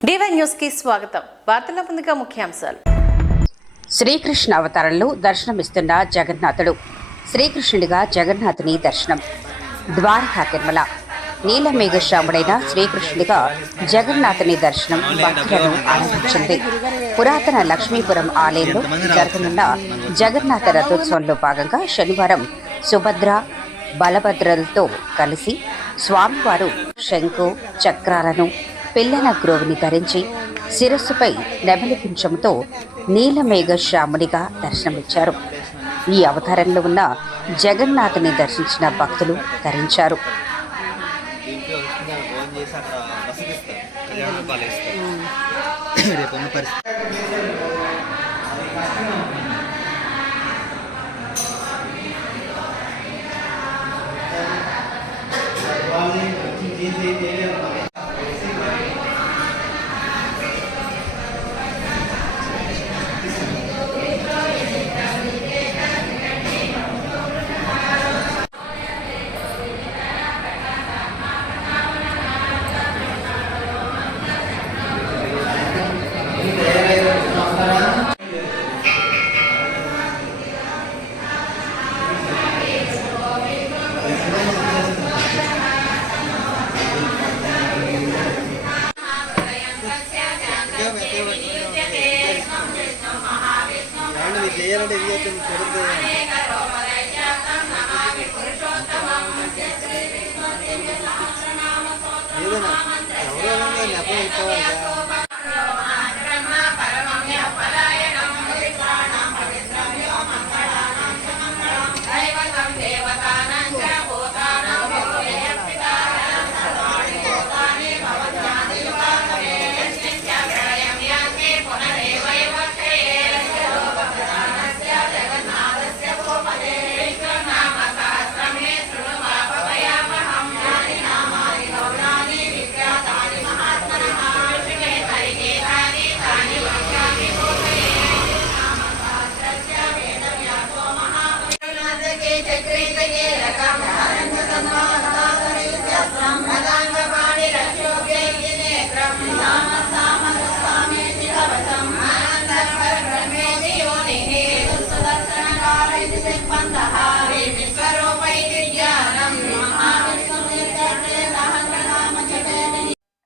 DY న్యూస్కి స్వాగతం. వార్తల ముందుగా ముఖ్యాంశాలు. శ్రీకృష్ణ అవతారంలో దర్శనమిస్తున్న జగన్నాథుడు. శ్రీకృష్ణుడిగా జగన్నాథుని దర్శనం. ద్వారకా తిరుమల. నీలమేఘశ్యాముడైన శ్రీకృష్ణుడిగా జగన్నాథుని దర్శనం భక్తులను ఆనందించింది పురాతన లక్ష్మీపురం ఆలయంలో జరగనున్న జగన్నాథ రథోత్సవంలో భాగంగా శనివారం సుభద్ర బలభద్రలతో కలిసి స్వామివారు శంకు చక్రాలను పెళ్ళన గ్రోవిని ధరించి శిరస్సుపై నెమలి పింఛముతో నీలమేఘ శ్యామునిగా దర్శనమిచ్చారు. ఈ అవతారంలో ఉన్న జగన్నాథుని దర్శించిన భక్తులు ధరించారు. చేసి చేయాలంటే ఇది చేస్తే మీకు కుదరదు. ఏదైనా ఎవరో నెపం ఇచ్చేవాళ్ళు